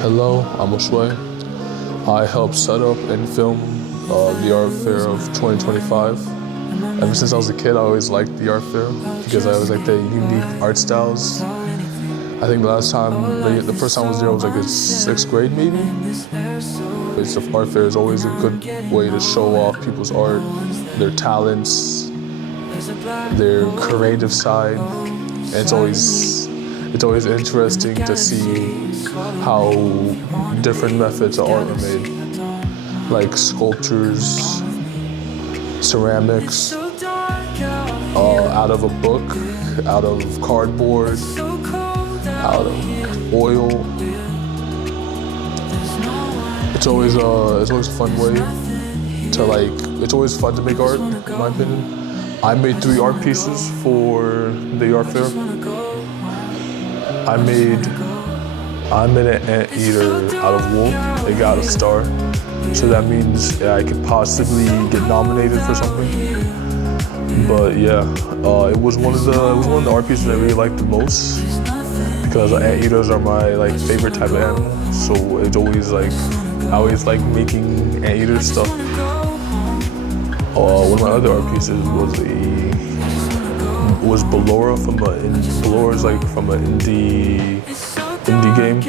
Hello, I'm Josue. I helped set up and film the art fair of 2025. Ever since I was a kid, I always liked the art fair because I always liked the unique art styles. I think the first time I was there was like in 6th grade maybe. The art fair is always a good way to show off people's art, their talents, their creative side. And it's always interesting to see how different methods of art are made, like sculptures, ceramics, out of a book, out of cardboard, out of oil. It's always a fun way to it's always fun to make art, in my opinion. I made 3 art pieces for the art fair. I made an anteater out of wool. It got a star, so that means I could possibly get nominated for something. But yeah, it was one of the art pieces I really liked the most because anteaters are my favorite type of animal. So it's always I always like making anteater stuff. One of my other art pieces was Ballora Ballora's from an indie game.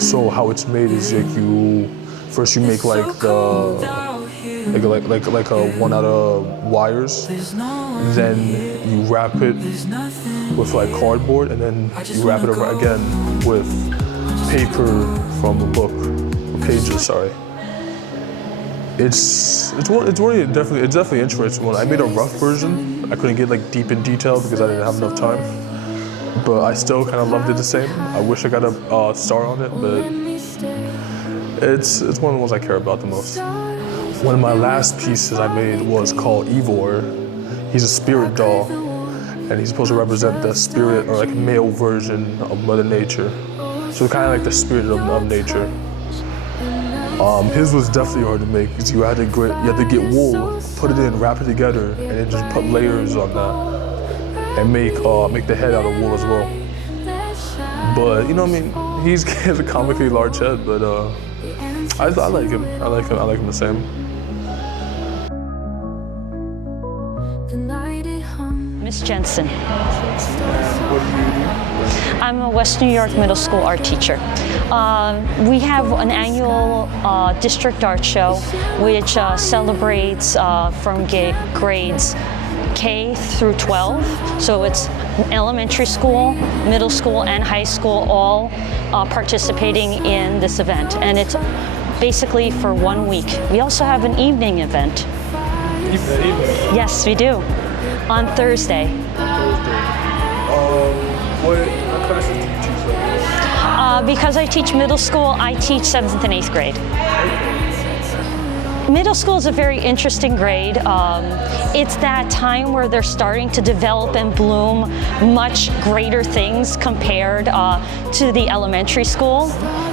So how it's made is first you make like a one out of wires, then you wrap it with cardboard, and then you wrap it over again with paper from a book, or pages, sorry. It's definitely interesting. I made a rough version. I couldn't get deep in detail because I didn't have enough time. But I still kind of loved it the same. I wish I got a star on it, but it's one of the ones I care about the most. One of my last pieces I made was called Ivor. He's a spirit doll, and he's supposed to represent the spirit or male version of Mother Nature. So kind of like the spirit of nature. His was definitely hard to make because you had to get wool, put it in, wrap it together, and then just put layers on that, and make the head out of wool as well. But he's a comically large head, but I like him. I like him the same. Miss Jensen. What do you do? I'm a West New York middle school art teacher. We have an annual district art show which celebrates from grades K through 12. So it's elementary school, middle school, and high school all participating in this event. And it's basically for 1 week. We also have an evening event. Evening? Yes, we do. On Thursday. What classes do you teach? Because I teach middle school, I teach 7th and 8th grade. Middle school is a very interesting grade. It's that time where they're starting to develop and bloom much greater things compared to the elementary school.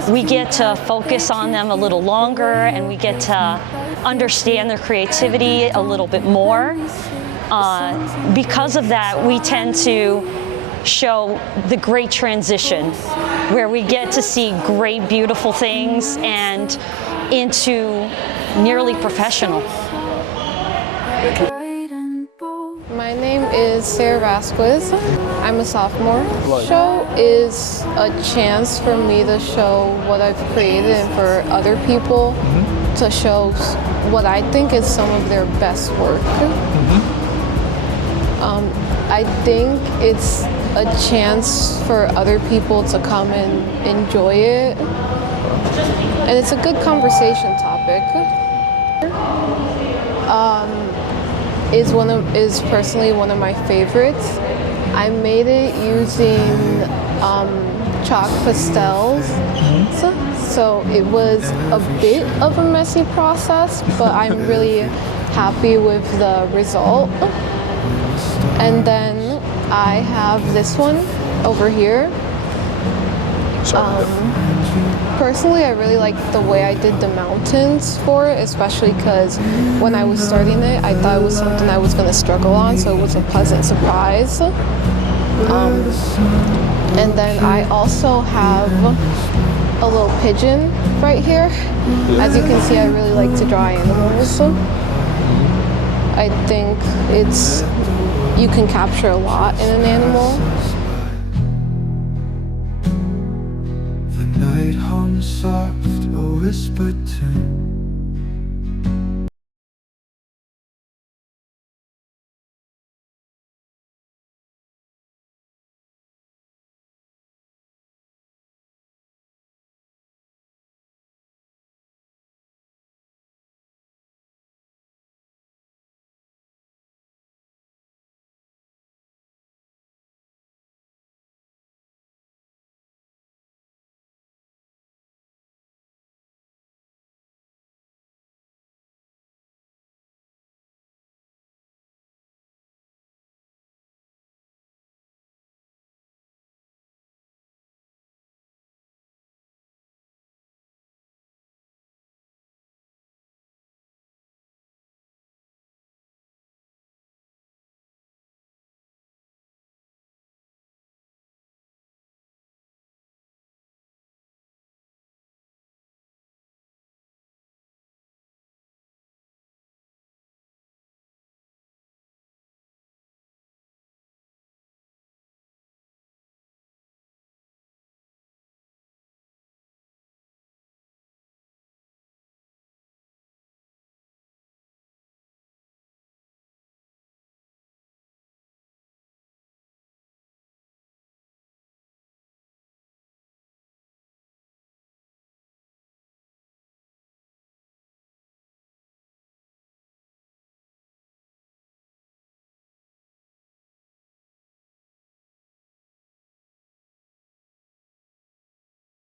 We get to focus on them a little longer, and we get to understand their creativity a little bit more. Because of that, we tend to show the great transition where we get to see great, beautiful things and into nearly professional. My name is Sarah Vasquez. I'm a sophomore. The show is a chance for me to show what I've created and for other people to show what I think is some of their best work. I think it's a chance for other people to come and enjoy it. And it's a good conversation topic. Is personally one of my favorites. I made it using chalk pastels. So it was a bit of a messy process, but I'm really happy with the result. And then I have this one over here. Personally, I really like the way I did the mountains for it, especially because when I was starting it, I thought it was something I was going to struggle on, so it was a pleasant surprise. And then I also have a little pigeon right here. As you can see, I really like to draw animals. I think you can capture a lot in an animal. The night hums soft, a whispered tune.